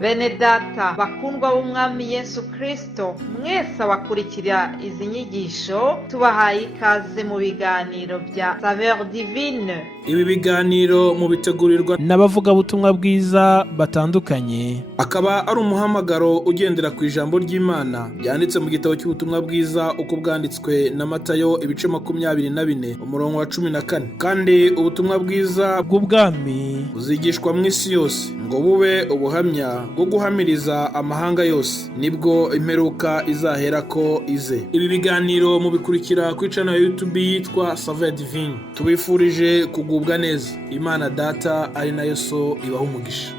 Bene data bakundwa b'umwami Yesu Kristo, mwese abakurikira izi nyigisho tubahaye ikaze mu biganiro bya Saveur Divine. Ibi biganiro mu bitegurirwa n'abavugabutumwa bwiza batandukanye, akaba ari umuhamagaro ugendera ku ijambo ry'Imana byanditse mu gitabo cy'ubutumwa bwiza uko bwanditswe na Matayo ibice 24 umurongo wa 14. Kandi ubutumwa bwiza bw'ubwami buzigishwa mu isi yose ngo bube ubuhamya bwo guhamiriza amahanga yose, nibwo imperuka izahera ko ize. Ibi biganiro mubikurikira ku channel ya YouTube yitwa Saveur Divine. Tubifurije kugubwa neza. Imana Data ari nayo So ibaha umugisha.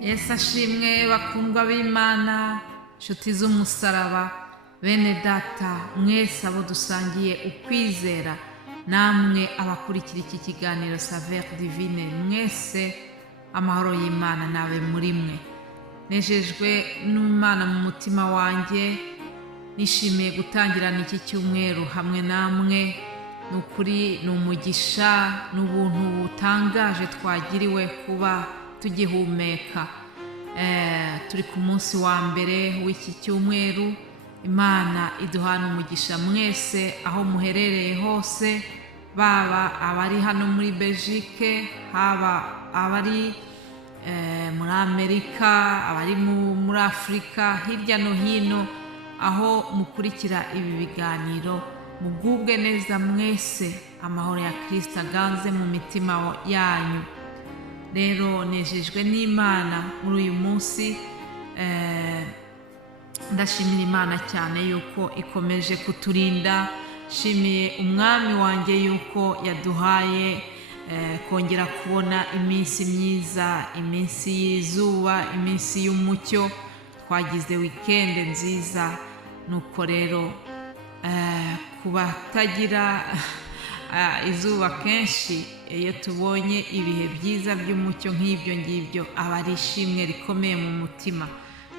Yesu ashimwe bakundwa b'Imana, nshuti z'umusaraba, bene data mwese abo dusangiye ukwizera, namwe abakurikira iki kiganiro Saveur Divine, mwese amahoro y'Imana nabe muri mwe. Nejejwe n'Imana mu mutima wanjye, nishimiye gutangirana iki cyumweru hamwe namwe. Nukuri n'umugisha n'ubuntu butangaje twagiriwe kuba tugihumeka. Turi ku munsi wa mbere w'iki cyumweru. Imana iduhana umugisha mwese aho muherereye hose, baba abari hano muri Belgique, haba abari muri Amerika, abari muri Afrika, hirya no hino aho mukurikira ibi biganiro. Mugubwe neza mwese, amahoro ya Kristo aganze mu mitima yanyu. Rero nejejwe n'Imana muri uyu munsi. Ndashimira Imana cyane yuko ikomeje kuturinda. Shimiye umwami wanjye yuko yaduhaye kongera kubona iminsi myiza, iminsi y'izuba, iminsi y'umucyo. Twagize weekend nziza. Nuko rero kubatagira izuba kenshi, iyo tubonye ibihe byiza by'umucyo nk'ibyo ngibyo aba ari ishimwe rikomeye mu mutima.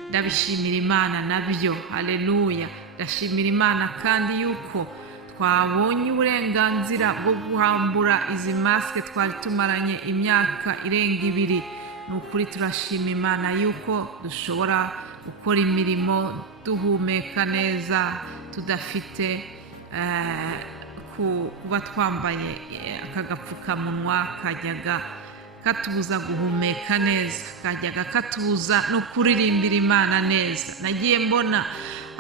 Ndabishimira Imana nabyo. Haleluya. Ndashimira Imana kandi yuko twabonye uburenganzira bwo guhambura izi maske twari tumaranye imyaka irenga 2. Nukuri turashima Imana yuko dushobora gukora imirimo duhumeka neza, tudafite kuba twambaye akagapfukamunwa kajyaga katubuza guhumeka neza, kajyaga katubuza no kuririmbira Imana neza. Nagiye mbona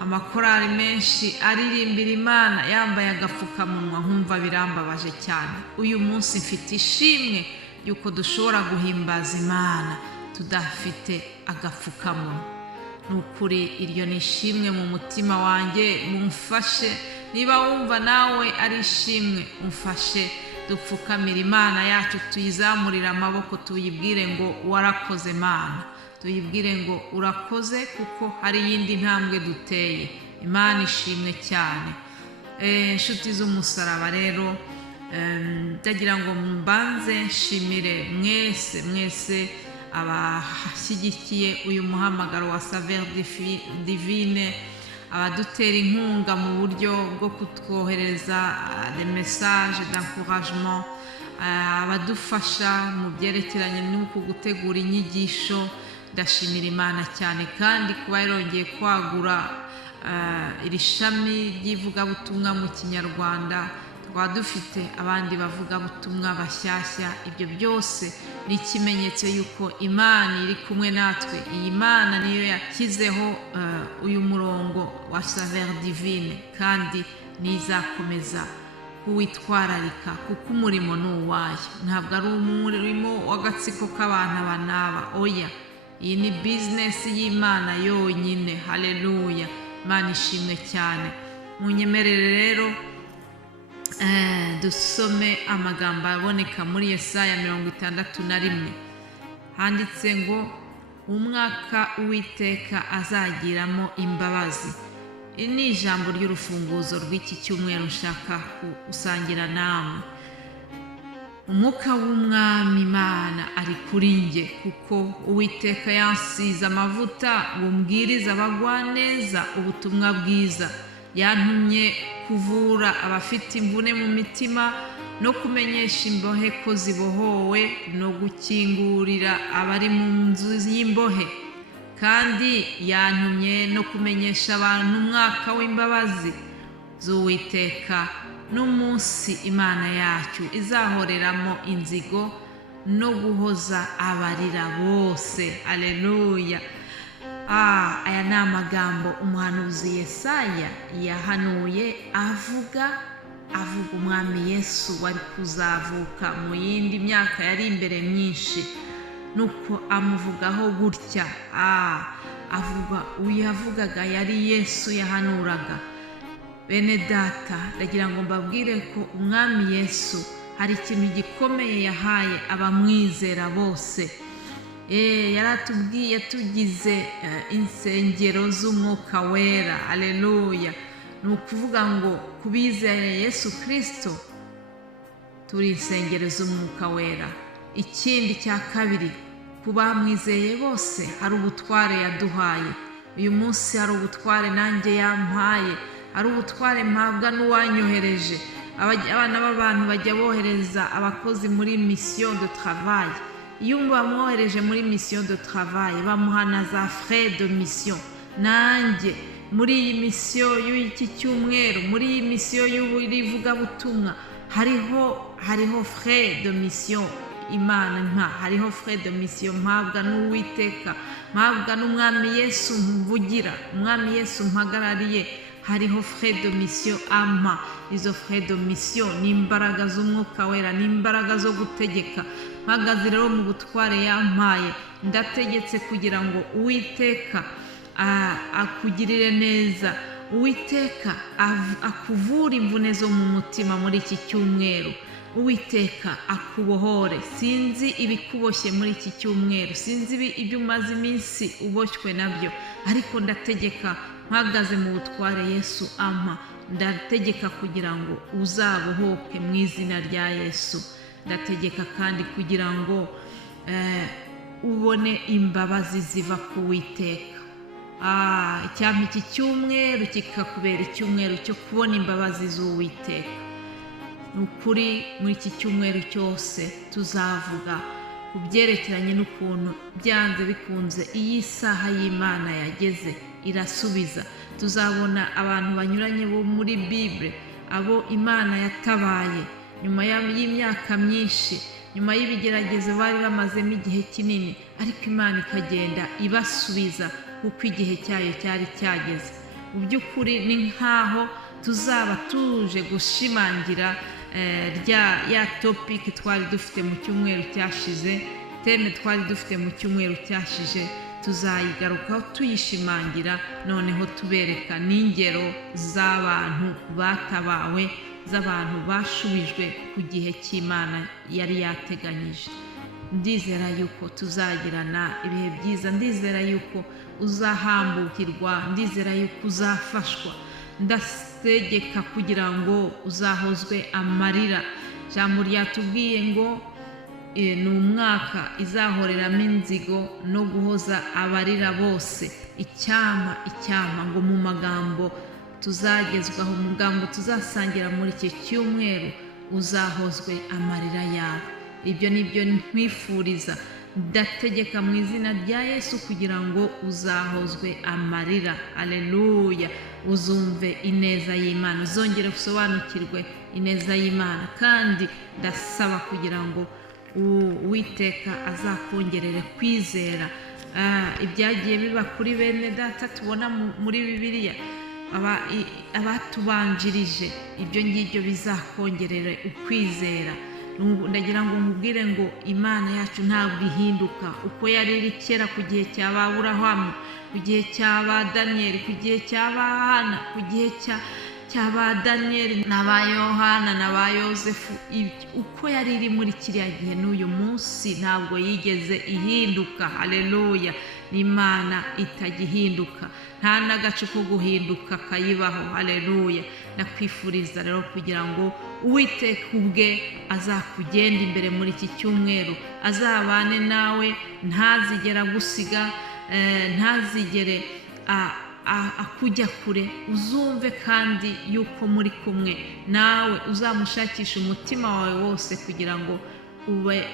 amakorari menshi aririmbira Imana yambaye agapfukamunwa, nkumva birambabaje cyane. Uyu munsi mfite ishimwe yuko dushobora guhimbaza Imana tudafite agapfukamunwa. Nukuri iryo ni ishimwe mu mutima wanjye. Mumfashe, niba wumva nawe ari ishimwe, umfashe dupfukamira Imana yacu, tuyizamurira amaboko, tuyibwire ngo warakoze Mana, tuyibwire ngo urakoze kuko hari yindi ntambwe duteye. Imana ishimwe cyane. Nshuti z'umusaraba rero, ndagira ngo mbanze nshimire mwese abashyigikiye uyu muhamagaro wa Saveur Divine, abadutera inkunga mu buryo bwo kutwohereza des messages d'encouragement, abadufasha mu byerekeranye n'uko gutegura inyigisho. Ndashimira Imana cyane kandi kuba yarongeye kwagura iri shami ry'ivugabutumwa mu Kinyarwanda. Twaba dufite abandi bavugabutumwa bashyashya. Ibyo byose ni ikimenyetso yuko Imana iri kumwe natwe. Iyi Mana niyo yakizeho uyu murongo wa Saveur Divine, kandi nizakomeza kuwitwararika kuko umurimo ni uwayo. Ntabwo ari umurimo w'agatsiko k'abantu abanaba. Oya, iyi ni business y'Imana yonyine. Haleluya. Imana ishimwe cyane. Munyemerere rero dusome amagambo aboneka muri Yesaya 61. Handitse ngo umwaka Uwiteka azagiramo imbabazi. Iri ni ijambo ry'urufunguzo rw'iki cyumweru nshaka gusangira namwe. Umwuka w'umwami Imana ari kuri nge, kuko Uwiteka yansize amavuta ngo mbwirize abagwaneza ubutumwa bwiza. yantumye kuvura abafite imvune mu mitima no kumenyesha imbohe ko zibohowe no gukingurira abari mu nzu y'imbohe, kandi yantumye no kumenyesha abantu umwaka w'imbabazi z'Uwiteka n'umunsi Imana yacu izahoreramo inzigo no guhoza abarira bose. Aleluya. Aya ni amagambo umuhanuzi Yesaya yahanuye avuga umwami Yesu wari kuzavuka mu yindi myaka yari imbere myinshi, nuko amuvugaho gutya. Yavugaga yari Yesu yahanuraga. Bene data, ndagira ngo mbabwire ko umwami Yesu hari ikintu gikomeye yahaye abamwizera bose. Yaratubwiye tugize insengero z'umwuka wera. Aleluya. Ni ukuvuga ngo kubizeye Yesu Kristo turi insengero z'umwuka wera. Ikindi cya kabiri, kubamwizeye bose hari ubutware yaduhaye. Uyu munsi hari ubutware nanjye yampaye, hari ubutware mpabwa n'uwanyohereje. Abana b'abantu bajya bohereza abakozi muri mission de travail. Iyo bamwohereje muri mission de travail bamuhana za frais de mission. Nanjye muri iyi mission y'iki cyumweru, muri iyi mission y'ubuvugabutumwa hariho frais de mission Imana nta, hariho frais de mission mpabwa n'Uwiteka, mpabwa n'umwami Yesu mvugira, umwami Yesu mpagarariye. Hariho frais de mission ama. Izo frais de mission ni imbaraga z'umwuka wera, ni imbaraga zo gutegeka. Mpagaze rero mu butware yampaye, ndategetse kugira ngo Uwiteka akugirire neza, Uwiteka akuvura imvune zo mu mutima muri iki cyumweru, Uwiteka akubohore. Sinzi ibikuboshye muri iki cyumweru, sinzi ibyo umaze iminsi uboshywe nabyo, ariko ndategeka mpagaze mu butware Yesu ampa, ndategeka kugira ngo uzabohoke mu izina rya Yesu. Ndategeka kandi kugira ngo ubone imbabazi ziva ku Uwiteka. Icyampa iki cyumweru kikakubera icyumweru cyo kubona imbabazi z'Uwiteka. Ni ukuri muri iki cyumweru cyose tuzavuga ku byerekeranye n'ukuntu byanze bikunze iyi saha y'Imana yageze irasubiza. Tuzabona abantu banyuranye bo muri Bible, abo Imana yatabaye nyuma y'imyaka myinshi, nyuma y'ibigeragezo bari bamazemo igihe kinini, ariko Imana ikagenda ibasubiza kuko igihe cyayo cyari cyageze. Mu by'ukuri ni nk'aho tuzaba tuje gushimangira ya topic twari dufite mu cyumweru cyashize, teme twari dufite mu cyumweru cyashize. Tuzayigarukaho tuyishimangira, noneho tubereka n'ingero z'abantu batabawe, z'abantu bashubijwe ku gihe cy'Imana yari yateganyije. Ndizera yuko tuzagirana ibihe byiza, ndizera yuko uzahambukirwa, ndizera yuko uzafashwa. Ndategeka kugira ngo uzahozwe amarira. Ijambo ryatubwiye ngo ni umwaka izahoreramo inzigo no guhoza abarira bose. Icyama ngo mu magambo tuzagezwaho, mu magambo tuzasangira muri iki cyumweru, uzahozwe amarira yawe. Ibyo nibyo nkwifuriza. Ndategeka mu izina rya Yesu kugira ngo uzahozwe amarira. Aleluya. Uzumve ineza y'Imana, uzongere gusobanukirwe ineza y'Imana, kandi ndasaba kugira ngo Uwiteka azakongerere kwizera. Ibyagiye biba kuri bene data tubona muri Bibiliya, abatubanjirije, ibyo ngibyo bizakongerere ukwizera. Ndagira ngo nkubwire ngo Imana yacu ntabwo ihinduka. Uko yari iri kera ku gihe cya Aburahamu, ku gihe cya Daniyeli, ku gihe cya Hana, ku gihe cya Daniyeli na ba Yohana na ba Yosefu, uko yari iri muri kiriya gihe n'uyu munsi ntabwo yigeze ihinduka. Haleluya. N'Imana itagihinduka, nta n'agace ko guhinduka kayibaho. Haleluya. Nakwifuriza rero kugira ngo Uwiteka ubwe azakugenda imbere muri iki cyumweru, azabane nawe, ntazigera gusiga, ntazigere akujya kure, uzumve kandi yuko muri kumwe nawe, uzamushakisha umutima wawe wose kugira ngo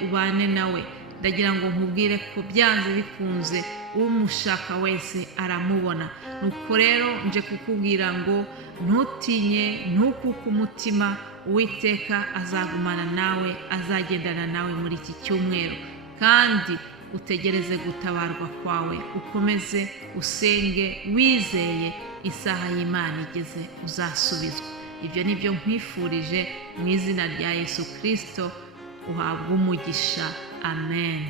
ubane nawe. Ndagira ngo nkubwire ko byanze bikunze umushaka wese aramubona. Nuko rero nje kukubwira ngo ntutinye, ntukuke umutima, Uwiteka azagumana nawe, azagendana nawe muri iki cyumweru, kandi utegereze gutabarwa kwawe, ukomeze usenge wizeye, isaha y'Imana igeze uzasubizwa. Ibyo nibyo nkwifurije mu izina rya Yesu Kristo. Uhabwe umugisha. Amen.